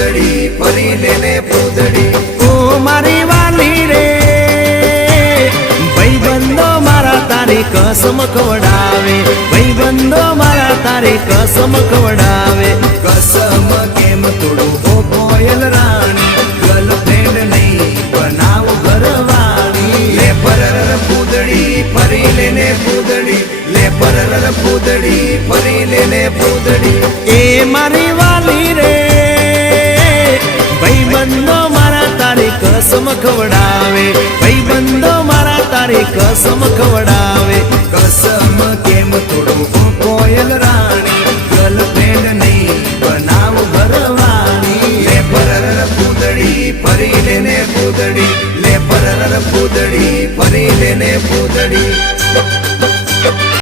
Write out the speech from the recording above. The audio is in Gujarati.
પૂદડી ફરી લેને પૂદડી ઓ મારી વાલી રે ભાઈબંધો મારા તારી કસમ ખવડાવે ભાઈબંધો મારા તારી કસમ ખવડાવે કસમ કેમ તોડું ઓ કોયલ રાણી ગર્લફ્રેન્ડ નહીં બનાવ ઘરવાળી લે પરર પૂદડી ફરી લેને પૂદડી લે પરર પૂદડી ફરી લેને પૂદડી એ મારી વાલી રે ભાઈબંધો મારા તારી કસમ ખવડાવે ભાઈબંધો મારા તારી કસમ ખવડાવે કસમ કેમ તોડું